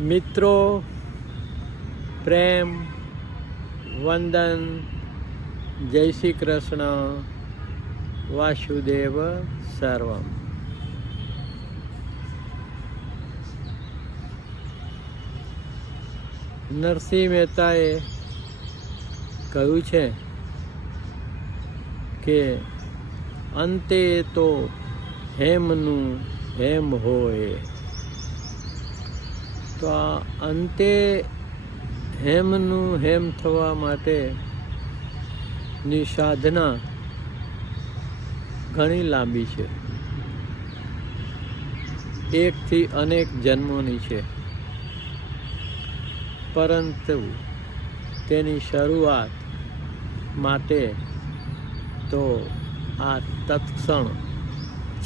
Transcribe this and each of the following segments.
મિત્રો, પ્રેમ, વંદન, જય શ્રી કૃષ્ણ, વાસુદેવ સર્વમ. નરસિંહ મહેતાએ કહ્યું છે કે અંતે તો હેમનું હેમ હોય. તો આ અંતે હેમનું હેમ થવા માટેની સાધના ઘણી લાંબી છે, એકથી અનેક જન્મોની છે, પરંતુ તેની શરૂઆત માટે તો આ તત્ક્ષણ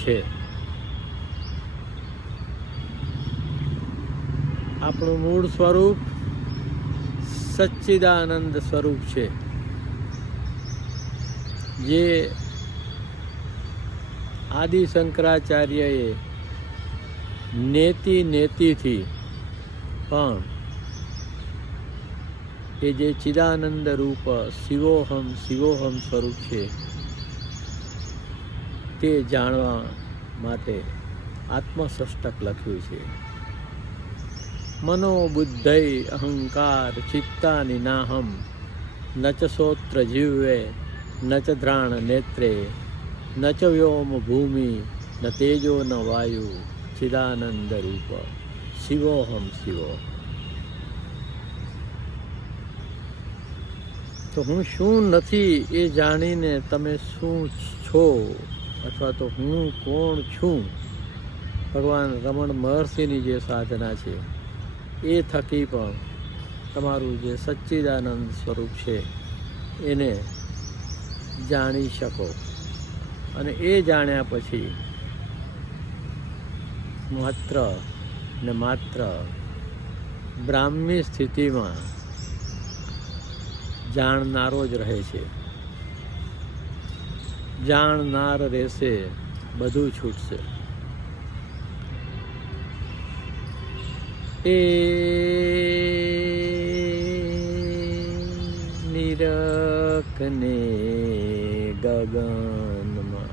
છે. આપણું મૂળ સ્વરૂપ સચ્ચિદાનંદ સ્વરૂપ છે, જે આદિ શંકરાચાર્યએ નેતિથી પણ એ જે ચિદાનંદ રૂપ શિવોહમ સ્વરૂપ છે તે જાણવા માટે આત્મષષ્ટક લખ્યું છે. મનોબુદ્ધૈ અહંકાર ચિત્તાનિ નાહમ ન ચ શ્રોત્ર જીવે ન ચ ધ્રાણ નેત્રે ન ચ વ્યોમ ભૂમિ ન તેજો ન વાયુ ચિદાનંદ રૂપ શિવોહમ. તો હું શું નથી એ જાણીને તમે શું છો અથવા તો હું કોણ છું, ભગવાન રમણ મહર્ષિની જે સાધના છે એ થકી પણ તમારું જે સચ્ચિદાનંદ સ્વરૂપ છે એને જાણી શકો. અને એ જાણ્યા પછી માત્ર બ્રાહ્મી સ્થિતિમાં જાણનારો જ રહે છે. જાણનાર રહેશે, બધું છૂટશે. એ નિરખને ગગનમાં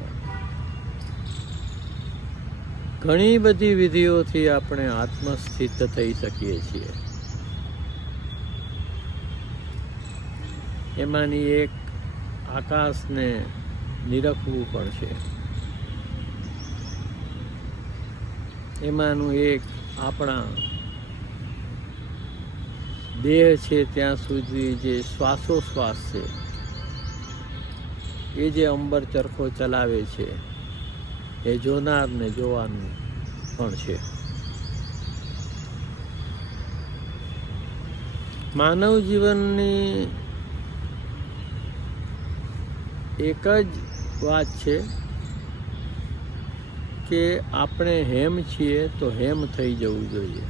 ઘણી બધી વિધિઓથી આપણે આત્મસ્થિત થઈ શકીએ છીએ. એમાંની એક આકાશને નિરખવું પણ છે. એમાંનું એક આપણા દેહ છે ત્યાં સુધી જે શ્વાસોશ્વાસ છે એ જે અંબર ચરખો ચલાવે છે એ જોનારને જોવાનું પણ છે. માનવ જીવનની એક જ વાત છે કે આપણે હેમ છીએ તો હેમ થઈ જવું જોઈએ.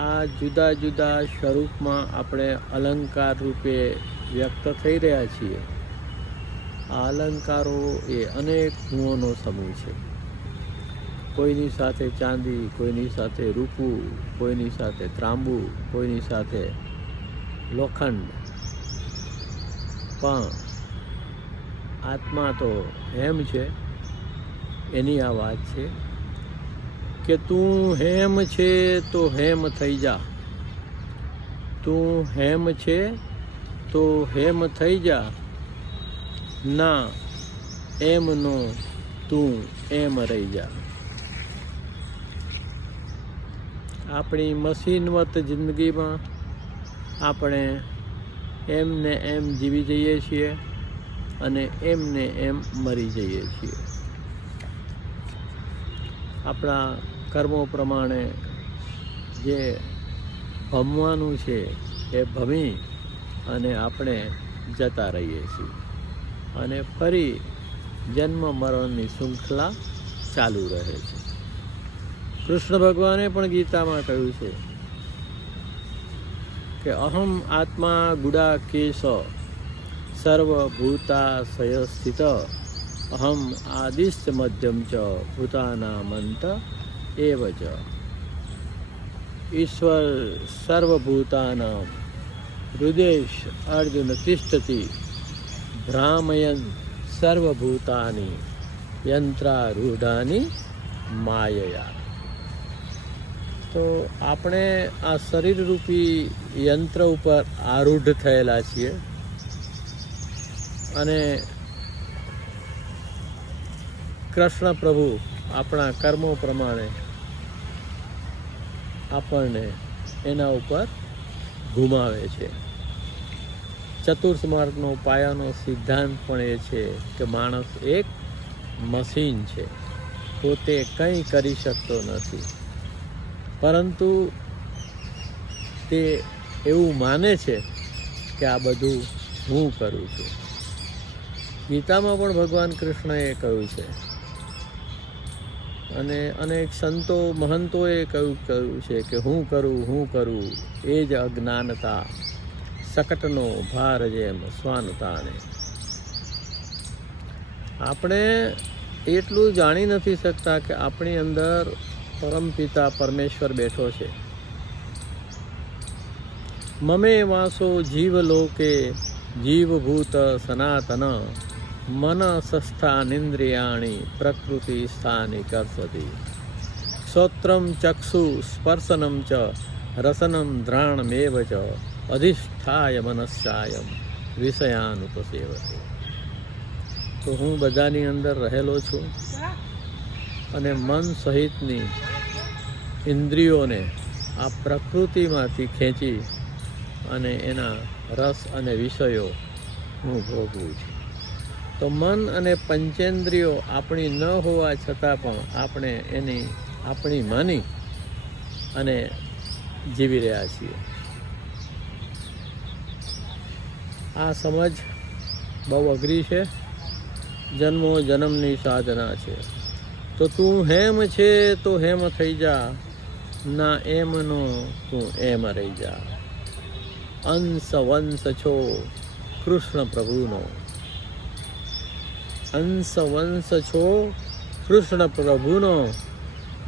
આ જુદા જુદા સ્વરૂપમાં આપણે અલંકાર રૂપે વ્યક્ત થઈ રહ્યા છીએ. આ અલંકારો એ અનેક ગુણોનો સમૂહ છે. કોઈની સાથે ચાંદી, કોઈની સાથે રૂપું, કોઈની સાથે ત્રાંબુ, કોઈની સાથે લોખંડ, પણ આત્મા તો હેમ છે. એની આ વાત છે કે તું હેમ છે તો હેમ થઈ જા. તું હેમ છે તો હેમ થઈ જા. ના એમનો તું એમ રહી જા. આપણી મશીનવત જિંદગીમાં આપણે એમને એમ જીવી જઈએ છીએ અને એમને એમ મરી જઈએ છીએ. આપણા કર્મો પ્રમાણે જે ભમવાનું છે એ ભમી અને આપણે જતા રહીએ છીએ અને ફરી જન્મ મરણની શૃંખલા ચાલુ રહે છે. કૃષ્ણ ભગવાને પણ ગીતામાં કહ્યું છે કે અહમ આત્મા ગુડાકેશ સર્વભૂતાશય સ્થિત અહમ આદિશ્ચ મધ્યમ ચ ભૂતાનામંત એવ ચ. ઈશ્વર સર્વભૂતાનાં હૃદેશ અર્જુન તિષ્ઠતિ ભ્રામયન સર્વભૂતાની યંત્રારૂઢાની માયયા. તો આપણે આ શરીરરૂપી યંત્ર ઉપર આરૂઢ થયેલા છીએ અને કૃષ્ણ પ્રભુ આપણા કર્મો પ્રમાણે આપણને એના ઉપર ઘુમાવે છે. ચતુર્થ માર્ગનો પાયાનો સિદ્ધાંત પણ એ છે કે માણસ એક મશીન છે, પોતે કંઈ કરી શકતો નથી, પરંતુ તે એવું માને છે કે આ બધું હું કરું છું. ગીતામાં પણ ભગવાન કૃષ્ણએ કહ્યું છે અને અનેક સંતો મહંતોએ કહ્યું છે કે હું કરું એ જ અજ્ઞાનતા, શકટનો ભાર જેમ સ્વાનતાને. આપણે એટલું જાણી નથી શકતા કે આપણી અંદર પરમપિતા પરમેશ્વર બેઠો છે. મમે વાસો જીવલોકે જીવભૂત સનાતન મન સંસ્થાનિન્દ્રિયાણી પ્રકૃતિ સ્થાની કરસતી. શ્રોત્રમ ચક્ષુ સ્પર્શનમ ચ રસનમ દ્રાણમેવ ચ અધિષ્ઠાય મનસ્સાયમ વિષયાનુપસેવતે. તો હું બધાની અંદર રહેલો છું અને મન સહિતની ઇન્દ્રિયોને આ પ્રકૃતિમાંથી ખેંચી અને એના રસ અને વિષયો હું ભોગવું છું. તો મન અને પંચેન્દ્રિયો આપણી ન હોવા છતાં પણ આપણે એની આપણી માની અને જીવી રહ્યા છીએ. આ સમજ બહુ અઘરી છે, જન્મો જન્મની સાધના છે. તો તું હેમ છે તો હેમ થઈ જા, ના એમનો તું એમ રહી જા. અંશ વંશ છો કૃષ્ણ પ્રભુનો, અંશ વંશ છો કૃષ્ણ પ્રભુનો,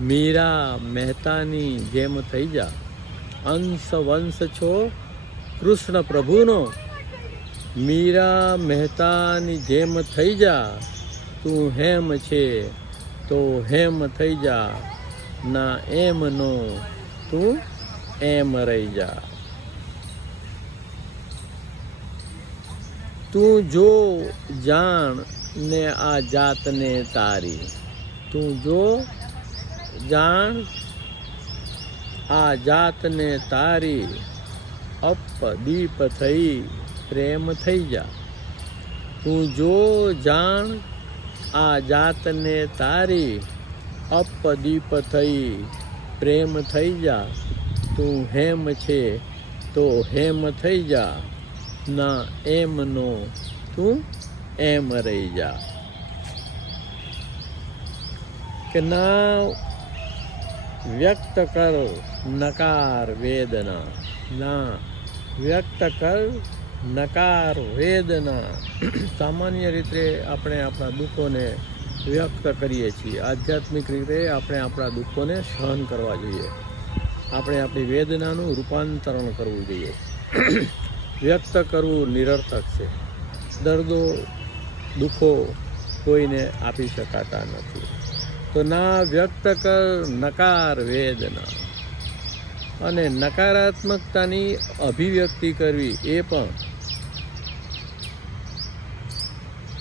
મીરા મહેતાની જેમ થઈ જા. અંશ વંશ છો કૃષ્ણ પ્રભુનો, મીરા મહેતાની જેમ થઈ જા. તું હેમ છે તો હેમ થઈ જા, ના એમનો તું એમ રહી જા. તું જો જાણ ને આ જાતને તારી, તું જો જાણ આ જાતને તારી, અપદીપ થઈ પ્રેમ થઈ જા. તું જો જાણ આ જાતને તારી, અપદીપ થઈ પ્રેમ થઈ જા. તું હેમ છે તો હેમ થઈ જા, ના એમનો તું એમ રહી જા. કે ના વ્યક્ત કરો નકાર વેદના, ના વ્યક્ત કર નકાર વેદના. સામાન્ય રીતે આપણે આપણા દુઃખોને વ્યક્ત કરીએ છીએ, આધ્યાત્મિક રીતે આપણે આપણા દુઃખોને સહન કરવા જોઈએ. આપણે આપણી વેદનાનું રૂપાંતરણ કરવું જોઈએ. વ્યક્ત કરવું નિરર્થક છે. દર્દો દુઃખો કોઈને આપી શકાતા નથી. તો ના વ્યક્ત કર નકાર વેદના. અને નકારાત્મકતાની અભિવ્યક્તિ કરવી એ પણ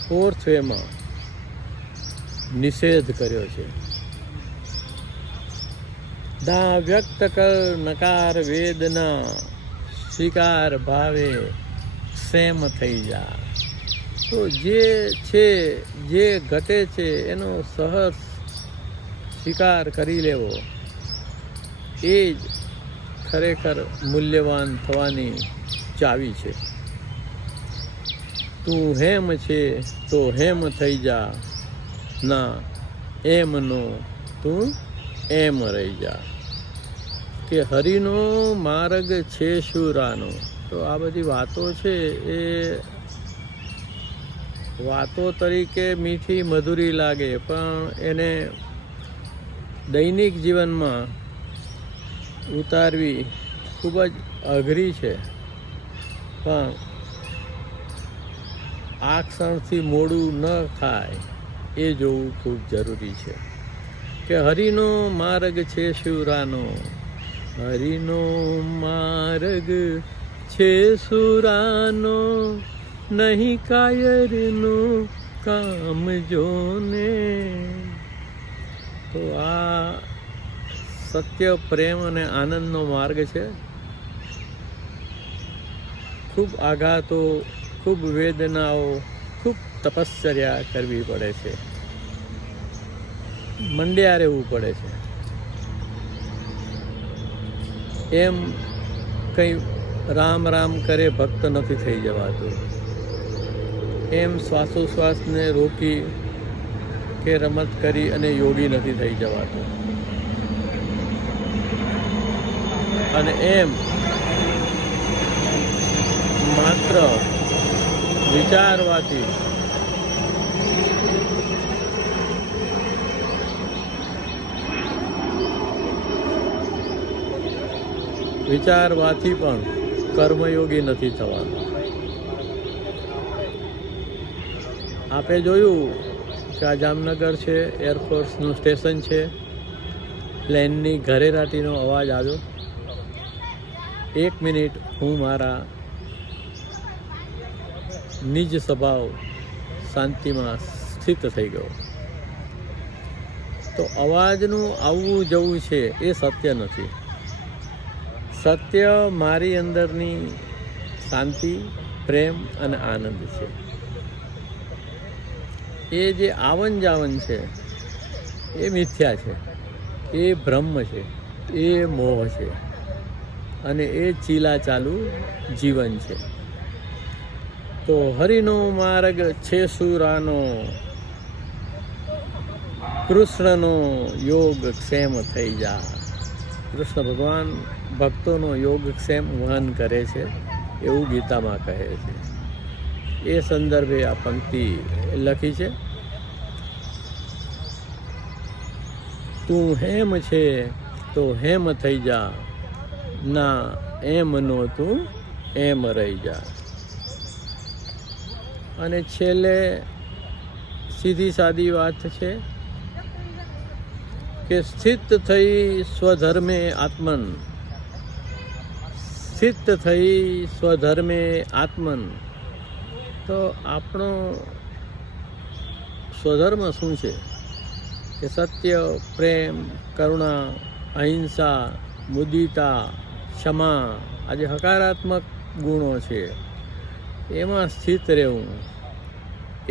ફોર્થ વેમાં નિષેધ કર્યો છે. ના વ્યક્ત કર નકાર વેદના, સ્વીકાર ભાવે સેમ થઈ જા. તો જે છે જે ઘટે છે એનો સહજ સ્વીકાર કરી લેવો, એ જ ખરેખર મૂલ્યવાન થવાની ચાવી છે. તું હેમ છે તો હેમ થઈ જા, ના એમનો તું એમ રહી જા. કે હરિનો માર્ગ છે શુરાનો. તો આ બધી વાતો છે એ વાતો તરીકે મીઠી મધુરી લાગે, પણ એને દૈનિક જીવનમાં ઉતારવી ખૂબ જ અઘરી છે, પણ આ ક્ષણથી મોડું ન થાય એ જોવું ખૂબ જરૂરી છે કે હરિનો માર્ગ છે શુરાનો, હરિનો માર્ગ છે સુરાનો, નહીં કાયરનું કામ જોને. તો આ સત્ય, પ્રેમ અને આનંદનો માર્ગ છે. ખૂબ આઘાતો, ખૂબ વેદનાઓ, ખૂબ તપશ્ચર્યા કરવી પડે છે, મંડ્યા રહેવું પડે છે. એમ કંઈ રામ રામ કરે ભક્ત નથી થઈ જવાતું, એમ શ્વાસોશ્વાસને રોકી કે રમત કરી અને યોગી નથી થઈ જવાતું, અને એમ માત્ર વિચારવાથી પણ કર્મયોગી નથી થવાનું. આપે જોયું કે આ જામનગર છે, એરફોર્સનું સ્ટેશન છે, પ્લેનની ઘરેરાટીનો અવાજ આવ્યો. 1 મિનિટ હું મારા નિજ સ્વભાવ શાંતિમાં સ્થિત થઈ ગયો. તો અવાજનું આવવું જવું છે એ સત્ય નથી. સત્ય મારી અંદરની શાંતિ, પ્રેમ અને આનંદ છે. એ જે આવન જાવન છે એ મિથ્યા છે, એ બ્રહ્મ છે, એ મોહ છે, અને એ ચીલા ચાલુ જીવન છે. તો હરિનો માર્ગ છે સુરાનો, કૃષ્ણનો યોગ ક્ષેમ થઈ જા. કૃષ્ણ ભગવાન ભક્તોનો યોગક્ષેમ વહન કરે છે એવું ગીતામાં કહે છે. એ સંદર્ભે આ પંક્તિ લખી છે. તું હેમ છે તો હેમ થઈ જા, ના એમ નો તું એમ રહી જા. અને છેલ્લે સીધી સાદી વાત છે કે સ્થિત થઈ સ્વધર્મે આત્મન, સ્થિત થઈ સ્વધર્મે આત્મન. તો આપણો સ્વધર્મ શું છે? કે સત્ય, પ્રેમ, કરુણા, અહિંસા, મુદિતા, ક્ષમા, આ જે હકારાત્મક ગુણો છે એમાં સ્થિત રહેવું,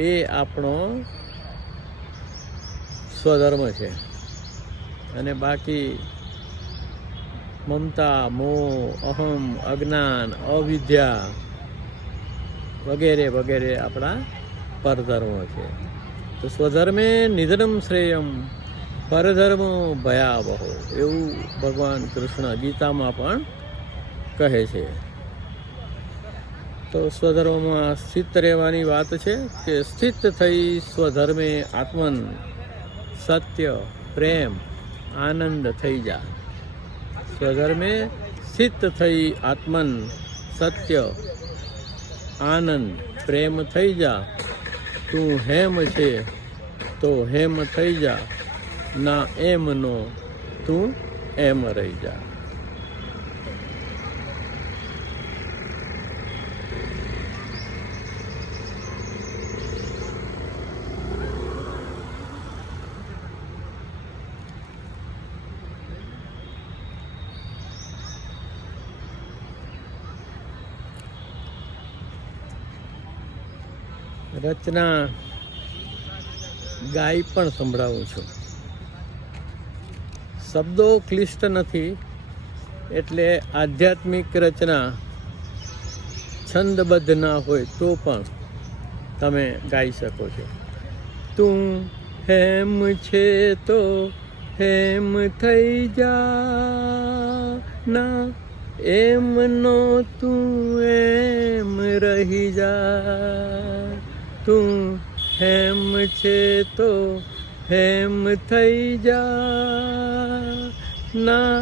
એ આપણો સ્વધર્મ છે. અને બાકી મમતા, મોહ, અહમ, અજ્ઞાન, અવિદ્યા વગેરે વગેરે આપણા પરધર્મો છે. તો સ્વધર્મે નિધનમ શ્રેયમ, પરધર્મો ભયાવહો, એવું ભગવાન કૃષ્ણ ગીતામાં પણ કહે છે. તો સ્વધર્મમાં સ્થિત રહેવાની વાત છે કે સ્થિત થઈ સ્વધર્મે આત્મન, સત્ય, પ્રેમ, આનંદ થઈ જા. સ્વધર્મે સ્થિત થઈ આત્મન, સત્ય, આનંદ, પ્રેમ થઈ જા. તું હેમ છે તો હેમ થઈ જા, ના એમ નો તું એમ રહી જા. રચના ગાઈ પણ સંભળાવું છું. શબ્દો ક્લિષ્ટ નથી, એટલે આધ્યાત્મિક રચના છંદબદ્ધ ના હોય તો પણ તમે ગાઈ શકો છો. તું હેમ છે તો હેમ થઈ જા, ના એમ નો તું એમ રહી જા. તું હેમ છે તો હેમ થઈ જા, ના